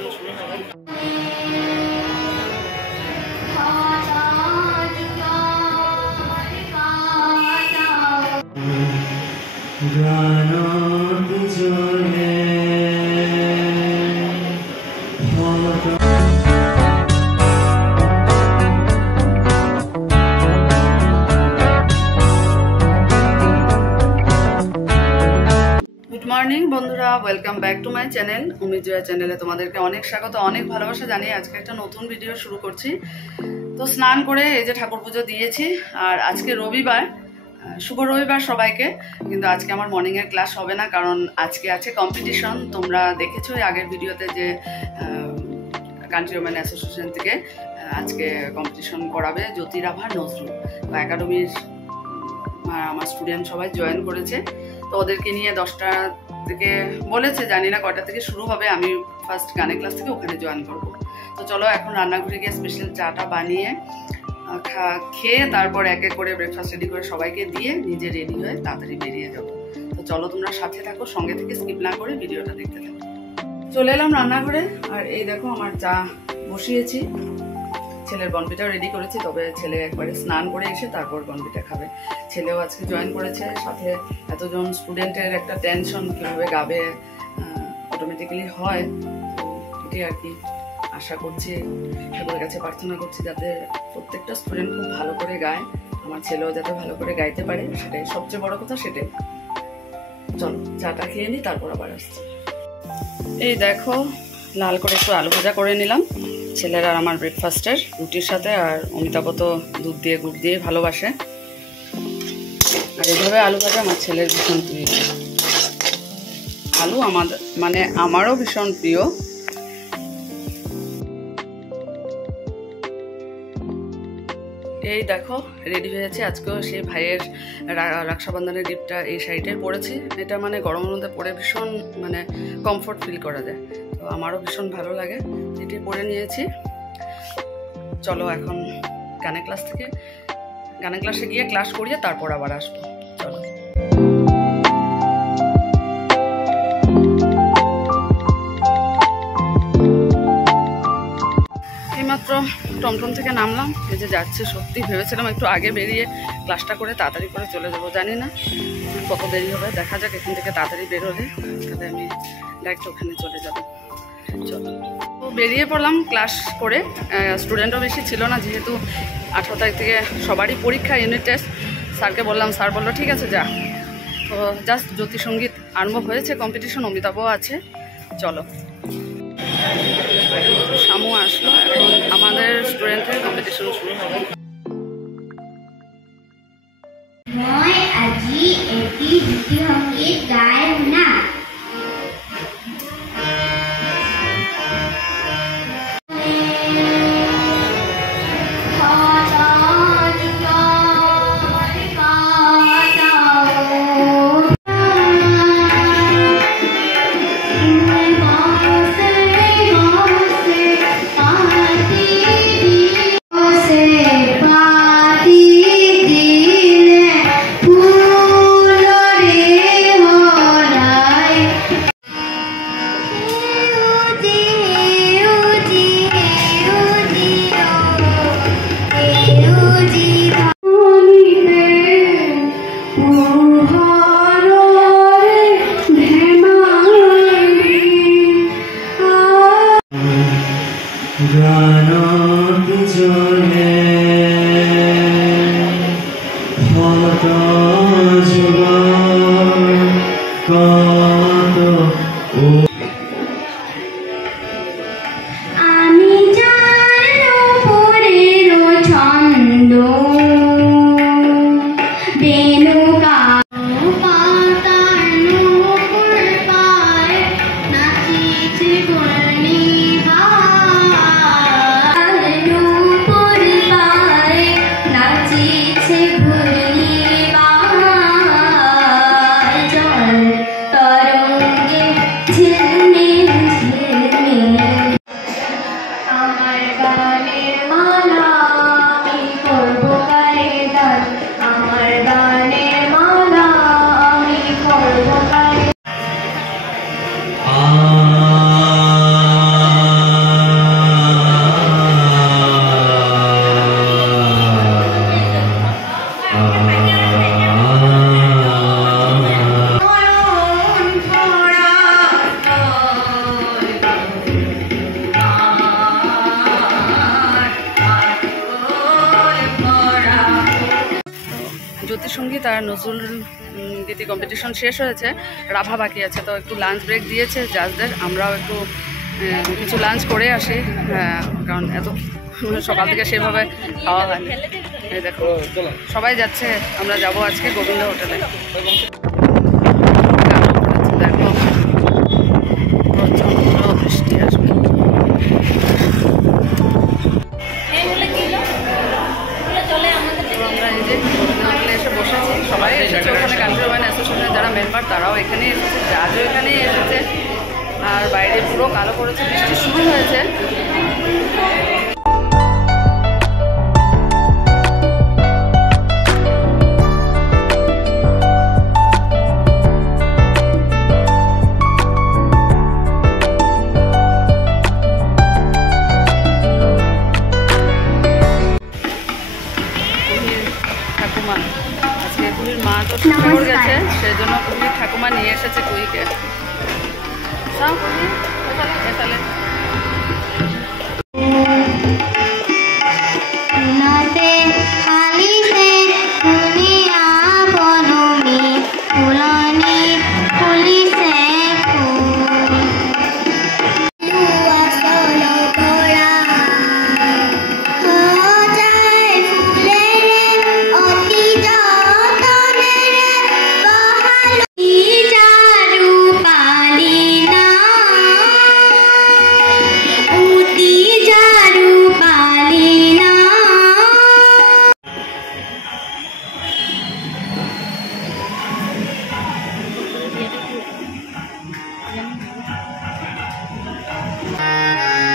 Competition শুরু হবে। Good morning বন্ধুরা, welcome back to my channel Umid Jaya চ্যানেলে তোমাদেরকে অনেক স্বাগত, অনেক ভালোবাসা জানিয়ে আজকে একটা নতুন ভিডিও শুরু করছি। তো স্নান করে এই যে ঠাকুর পুজো দিয়েছি, আর আজকে রবিবার, শুভ রবিবার সবাইকে। কিন্তু আজকে আমার মর্নিংয়ের ক্লাস হবে না, কারণ আজকে আছে কম্পিটিশন। তোমরা দেখেছো আগের ভিডিওতে যে কান্ট্রি ওমেন অ্যাসোসিয়েশন থেকে আজকে কম্পিটিশন করাবে জ্যোতিরাভা নজরুল একাডেমির। আমার স্টুডেন্ট সবাই জয়েন করেছে, তো ওদেরকে নিয়ে 10টা থেকে বলেছে, জানি না কটা থেকে শুরু হবে। আমি ফার্স্ট গানের ক্লাস থেকে ওখানে জয়েন করব। তো চলো এখন রান্নাঘরে গিয়ে স্পেশাল চাটা বানিয়ে খেয়ে তারপর এক এক করে ব্রেকফাস্ট রেডি করে সবাইকে দিয়ে নিজে রেডি হয়ে তাড়াতাড়ি বেরিয়ে যাব। তো চলো তোমরা সাথে থাকো, সঙ্গে থেকে স্কিপ না করে ভিডিওটা দেখতে থাকো। চলে এলাম রান্নাঘরে, আর এই দেখো আমার চা বসিয়েছি, ছেলের বনবিটা রেডি করেছি। তবে ছেলে একবারে স্নান করে এসে তারপর বনবিটা খাবে। ছেলেও আজকে জয়েন করেছে। সাথে এতজন স্টুডেন্টের একটা টেনশন, কীভাবে গাবে অটোমেটিক্যালি হয়। তো এটাই আর কি আশা করছি, ঠাকুরের কাছে প্রার্থনা করছি যাতে প্রত্যেকটা স্টুডেন্ট খুব ভালো করে গায়, আমার ছেলেও যাতে ভালো করে গাইতে পারে, সেটাই সবচেয়ে বড় কথা। সেটাই চলো চাটা খেয়ে নিই, তারপর আবার আসছি। এই দেখো লাল করে একটু আলু ভাজা করে নিলাম ছেলের আর আমার ব্রেকফাস্টের রুটির সাথে। আর অমিতাভ তো দুধ দিয়ে গুড় দিয়ে ভালোবাসে, আর এইভাবে আলু ভাজা আমার ছেলের ভীষণ প্রিয়। আলু আমারও ভীষণ প্রিয়। এই দেখো রেডি হয়েছে। আজকেও সেই ভাইয়ের রক্ষাবন্ধনের গিফটটা এই শাড়িটাই পরেছি। এটা গরমের মধ্যে পরে ভীষণ কমফোর্ট ফিল করা যায়, তো আমারও ভীষণ ভালো লাগে। এটাই পরে নিয়েছি। চলো এখন গানের ক্লাসে গিয়ে ক্লাস করিয়ে তারপর আবার আসবো। চলো এইমাত্র টমটম থেকে নামলাম, এই যে যাচ্ছে। সত্যি ভেবেছিলাম একটু আগে বেরিয়ে ক্লাসটা করে তাড়াতাড়ি করে চলে যাবো, জানি না কত দেরি হবে, দেখা যাক। এখান থেকে তাড়াতাড়ি বেরোলে তাহলে আমি ডাইরেক্ট ওখানে চলে যাবো। চলো তো বেরিয়ে পড়লাম ক্লাস করে। স্টুডেন্টও বেশি ছিল না, যেহেতু 18 তারিখ থেকে সবারই পরীক্ষা, ইউনিট টেস্ট। স্যারকে বললাম, স্যার বললো ঠিক আছে যা। তো জাস্ট জ্যোতি সঙ্গীত আরম্ভ হয়েছে, কম্পিটিশন অমিতাভও আছে। চলো শামু আসলো, এখন আমাদের স্টুডেন্টের কম্পিটিশন শুরু হবে। মই আজি এটি জ্যোতি সংগীত গাই শুনা। নজরুল গীতি কম্পিটিশন শেষ হয়েছে, রাভা বাকি আছে, তো একটু লাঞ্চ ব্রেক দিয়েছে জাজদের। আমরাও একটু কিছু লাঞ্চ করে আসি, কারণ এত সকাল থেকে সেভাবে খাওয়া হয়নি। এই দেখো সবাই যাচ্ছে, আমরা যাব আজকে গোবিন্দ হোটেলে। দেখো প্রচন্ড বৃষ্টি আসবে। আমরা এই যে গোবিন্দ হোটেলে এসে বসেছি, সবাই এসেছে, ওখানে কান্ট্রি ওয়াইন অ্যাসোসিয়েশনের যারা মেম্বার তারাও এখানে এসেছে, জাজও এখানেই এসেছে। আর বাইরে পুরো কালো করেছে, বৃষ্টি শুরু হয়েছে। ঠাকুমা আজকে কুড়ির মা তো ঠাকুর গেছে, সেই জন্য কুড়ির ঠাকুমা নিয়ে এসেছে কুড়িকে। এখানে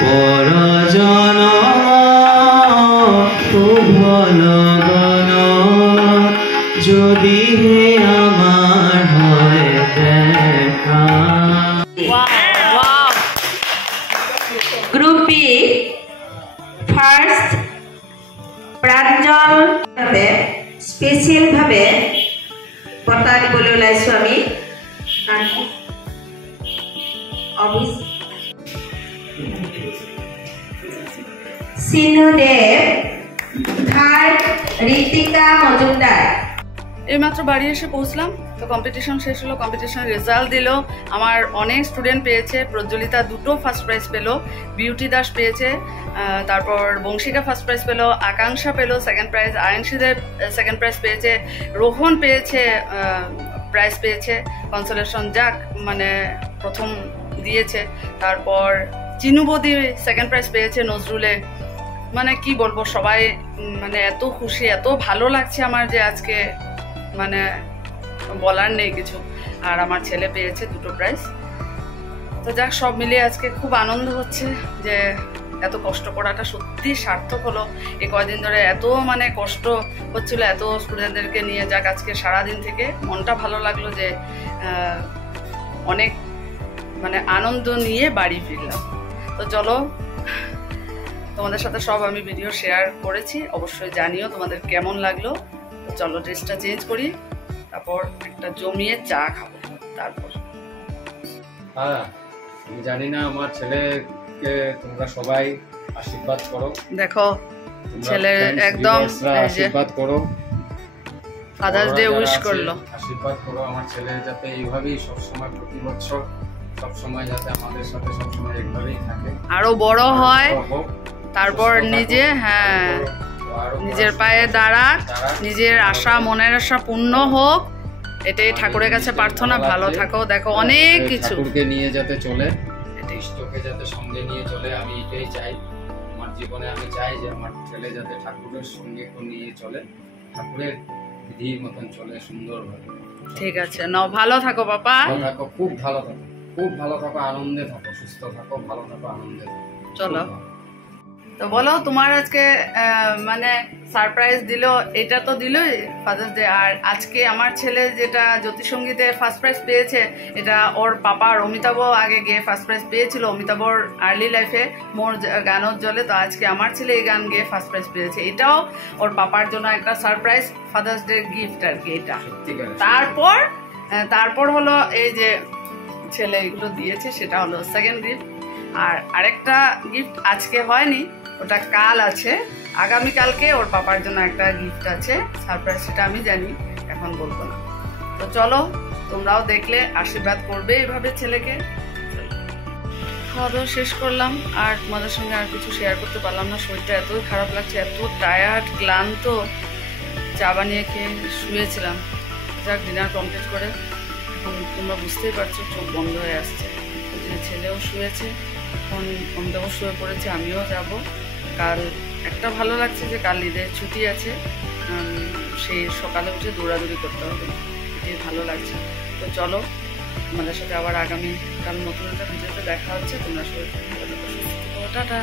পরজন ভুবন গণ যদি হে আমার হয় দেখা। গ্রুপ বি ফার্স্ট প্ৰাঞ্জল স্পেচিয়েল ভাৱে বঁটা দিবলৈ ওলাইছোঁ আমি। সিনু দেৱ, থাৰ্ড ঋতিকা মজুমদার। এইমাত্র বাড়ি এসে পৌঁছলাম, তো কম্পিটিশন শেষ হলো, কম্পিটিশনের রেজাল্ট দিল। আমার অনেক স্টুডেন্ট পেয়েছে, প্রজ্বলিতা 2টো ফার্স্ট প্রাইজ পেলো, বিউটি দাস পেয়েছে, তারপর বংশিকা ফার্স্ট প্রাইজ পেলো, আকাঙ্ক্ষা পেলো সেকেন্ড প্রাইজ, আয়নশীদেব সেকেন্ড প্রাইজ পেয়েছে, রোহন পেয়েছে প্রাইজ পেয়েছে কনসোলেশন, যাক মানে প্রথম দিয়েছে। তারপর চিনুবদি সেকেন্ড প্রাইজ পেয়েছে নজরুলে। মানে কি বলবো, সবাই মানে এত খুশি, এত ভালো লাগছে আমার যে আজকে মানে বলার নেই কিছু। আর আমার ছেলে পেয়েছে 2টো প্রাইজ। তো যাক, সব মিলিয়ে আজকে খুব আনন্দ হচ্ছে যে এত কষ্ট করাটা সত্যি সার্থক হলো। এই কয়দিন ধরে এত মানে কষ্ট হচ্ছিল এত স্টুডেন্টদেরকে নিয়ে, যাক আজকে সারাদিন থেকে মনটা ভালো লাগলো যে অনেক মানে আনন্দ নিয়ে বাড়ি ফিরলাম। তো চলো, তোমাদের সাথে সব আমি ভিডিও শেয়ার করেছি, অবশ্যই জানিও তোমাদের কেমন লাগলো। তো চলো ড্রেসটা চেঞ্জ করি, তারপর একটা জমিয়ে চা খাবো। তারপর আমি জানি না, আমার ছেলেকে তোমরা সবাই আশীর্বাদ করো। দেখো ছেলে একদম আশীর্বাদ করো, ফাদার্স ডে উইশ করলো। আশীর্বাদ করো আমার ছেলে যাতে এইভাবেই সবসময় প্রতি বছর সবসময় যাতে আমাদের সাথে সবসময় এইভাবেই থাকে, আরো বড় হয়, তারপর নিজে নিজের পায়ে দাঁড়াক, নিজের আশা মনের আশা পূর্ণ হোক, এটাই ঠাকুরের কাছে প্রার্থনা। ভালো থাকো। দেখো অনেক কিছু ঠাকুরকে নিয়ে যাতে চলে, ইষ্টকে যাতে সঙ্গে নিয়ে চলে, আমি এটাই চাই আমার জীবনে। আমি চাই যে আমার ছেলে যাতে ঠাকুরের সঙ্গে নিয়ে চলে, ঠাকুরের বিধির মতন চলে সুন্দরভাবে। ঠিক আছে, নাও ভালো থাকো বাবা। ভালো থাকো, খুব ভালো থাকো, খুব ভালো থাকো, আনন্দে থাকো, সুস্থ থাকো, ভালো থাকো, আনন্দে থাকো। চলো, তো বলো তোমার আজকে মানে সারপ্রাইজ দিল, এটা তো দিলই ফাদার্স ডে, আর আজকে আমার ছেলে যেটা জ্যোতিসঙ্গীতে ফার্স্ট প্রাইজ পেয়েছে, এটা ওর পাপার অমিতাভ আগে গিয়ে ফার্স্ট প্রাইজ পেয়েছিল, অমিতাভর আর্লি লাইফে মোর গানত জ্বলে। তো আজকে আমার ছেলে এই গান গিয়ে ফার্স্ট প্রাইজ পেয়েছে, এটাও ওর পাপার জন্য একটা সারপ্রাইজ ফাদার্স ডে গিফট আর কি এটা। তারপর হলো এই যে ছেলে এগুলো দিয়েছে, সেটা হলো সেকেন্ড গিফট। আর আরেকটা গিফট আজকে হয়নি, ওটা কাল আছে, আগামীকালকে ওর পাপার জন্য একটা গিফট আছে সারপ্রাইজ, সেটা আমি জানি এখন বলবো না। তো চলো, তোমরাও দেখলে আশীর্বাদ করবে এভাবে ছেলেকে। খাওয়া দাওয়া শেষ করলাম, আর তোমাদের সঙ্গে আর কিছু শেয়ার করতে পারলাম না। শরীরটা এতই খারাপ লাগছে, এত টায়ার্ড, ক্লান্ত। চা বানিয়ে খেয়ে শুয়েছিলাম। যাক, ডিনার কমপ্লিট করে এখন তোমরা বুঝতেই পারছো চোখ বন্ধ হয়ে আসছে। ছেলেও শুয়েছে, এখন অমিতাও শুয়ে পড়েছে, আমিও যাব। কাল একটা ভালো লাগছে যে কাল ঈদের ছুটি আছে, সেই সকালে উঠে দৌড়াদৌড়ি করতে হবে, এটাই ভালো লাগছে। তো চলো, তোমাদের সাথে আবার আগামীকাল নতুন একটা ভিডিওতে দেখা হচ্ছে। তোমরা সবাই টাটা।